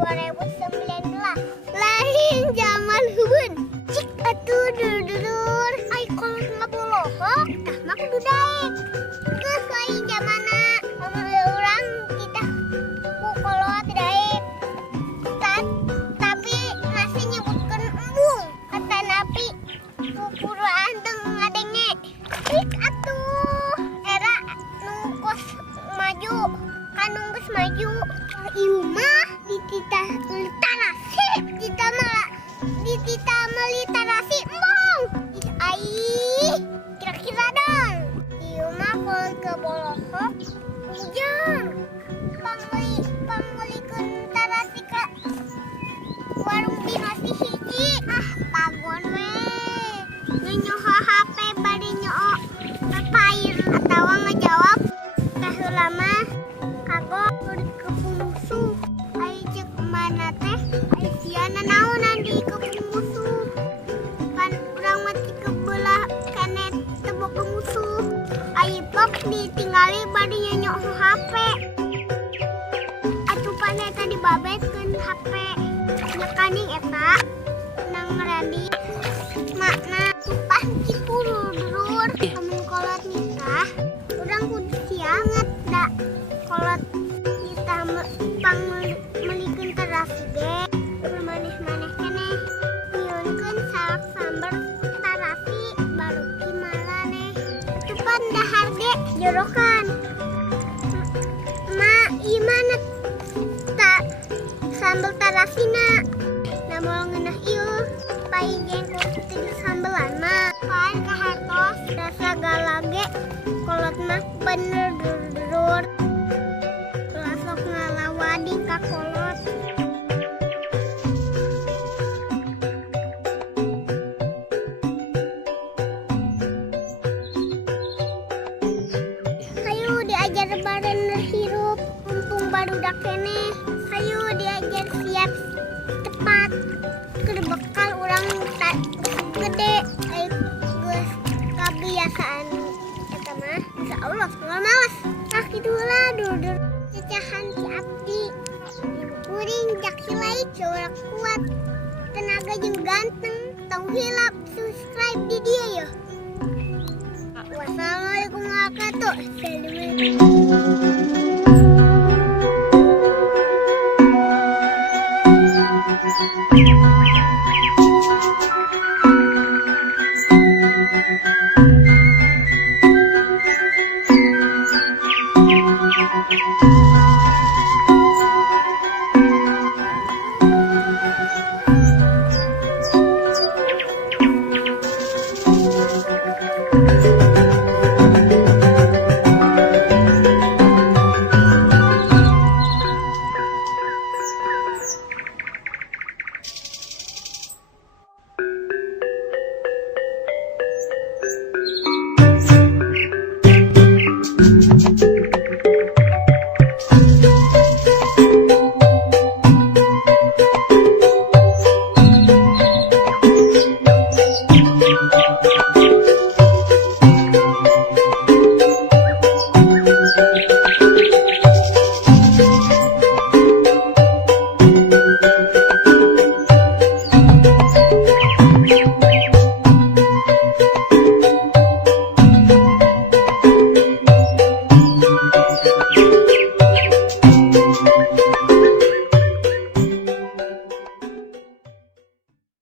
2019 lain zaman hubun cik atuh dur ay kolot ngaboloho tah mah kudu daek geus lain zamana urang kita ku kolot daek tapi masih nyebutkeun embung kata napi pupuru anteng ngadenge cik atuh era nu kos maju kanung geus maju ieu mah dititah literasi dititah meliterasi embung ai kira-kira dong ieu mah kalau ke bolohok ujang pamulikeun tarasi ke warung binasi hiji pagon we nyoho HP bari nyoo papair atawa ngejawab kaheula mah kagok kepung musuh ai cek mana teh ai siana naonan di kepung musuh kan urang mati kebelah kanet tebok ke musuh ai pok ditinggali bari nyoo HP atuh paneta dibabetkeun HP nyekaning eta nang randi makna supah cipulur amun kolot nikah urang kudu sianget da kolot kita melikeun tarasi ge maneh-maneh keneh nyieunkeun salak sambar tarasi baru kimalane tupan dahar ge jorokan ma ieu mana tak sambal tarasina namun ngeunah ieu pai jengkol tidur sambelan mah pan kahartos rasa galage kolot mah bener dur lasok ngalawadi ka kolot hayu diajar badan hirup mumpung barudak keneh hayu diajar siap cepat kerbekal urang tak gede geus kabiasaan eta mah insyaallah moal maos kitu heula dur cacahan si abdi kuring jak hilai corak kuat tenaga jeung ganteng tong hilap subscribe di dia ya. Wassalamualaikum warahmatullahi wabarakatuh.